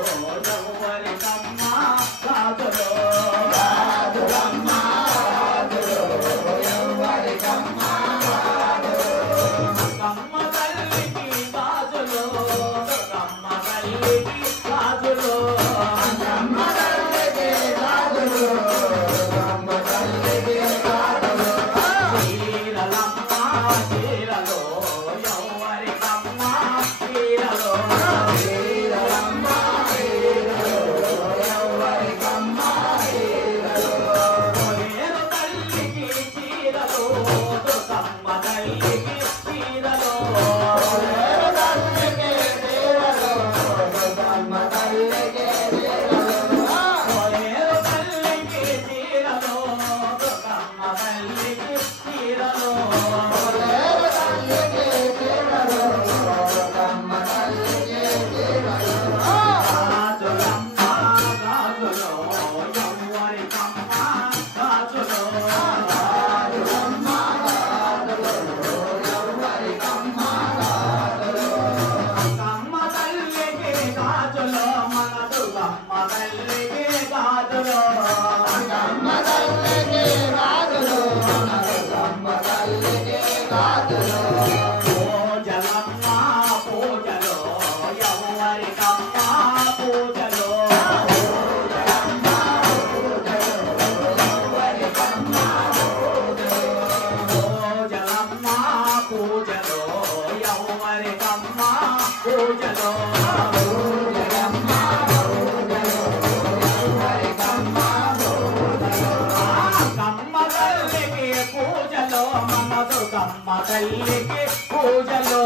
ఎవరికమ్మ గాజులు గాజులమ్మ గాజులు ఎవరికమ్మ కమ్మ తల్లికి గాజులు కమ్మ తల్లికి గాజులు కమ్మ తల్లికి గాజులు కమ్మ తల్లికి గాజులు చీరలమ్మ చీరలు ఎవరికమ్మ చీరలు చీరలమ్మ చీరలు ఎవరికమ్మ చీరలు కొలేరు తల్లికి చీరలు దుర్గమ్మ తల్లికి చీరలు కొలేరు తల్లికి చీరలు దుర్గమ్మ తల్లికి చీరలు కొలేరు తల్లికి చీరలు దుర్గమ్మ తల్లికి చీరలు కొలేరు తల్లికి చీరలు దుర్గమ్మ తల్లికి చీరలు గాజులమ్మ గాజులు ఎవరికమ్మ గాజులు గాజులమ్మ గాజులు ఎవరికమ్మ గాజులు కమ్మ తల్లికి గాజులు మన దుర్గమ్మ తల్లికి గాజులు కమ్మ తల్లికి గాజులు మన దుర్గమ్మ తల్లికి గాజులు పూజలమ్మ పూజలు ఎవరికమ్మ పూజలు పూజలమ్మ పూజలు ఎవరికమ్మ పూజలమ్మ పూజలు ఎవరికమ్మ పూజలు పూజలమ్మ పూజలు ఎవరికమ్మ పూజలు కమ్మ తల్లికి పూజలు మన దుర్గమ్మ తల్లికి పూజలు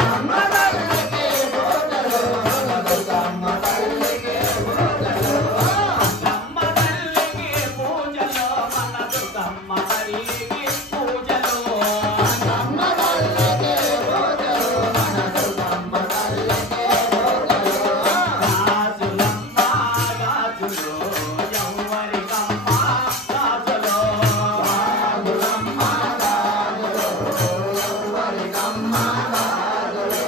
కమ్మ తల్లికి పూజలు మన దుర్గమ్మ తల్లికి పూజలు కమ్మ తల్లికి పూజలు మన దుర్గమ్మ తల్లికి పూజలు కమ్మ తల్లికి పూజలు మన దుర్గమ్మ తల్లికి పూజలు గాజులమ్మ గాజులు ఎవరికమ్మ గాజులు గాజులమ్మ గాజులు ఎవరికమ్మ గాజులు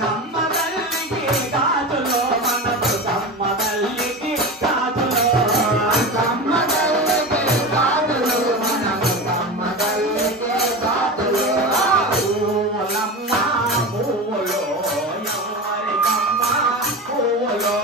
కమ్మ తల్లికి గాజులు మన దుర్గమ్మ తల్లికి గాజులు కమ్మ తల్లికి గాజులు మన దుర్గమ్మ తల్లికి గాజులు పువ్వులమ్మ పువ్వులు ఎవరికమ్మ పువ్వులు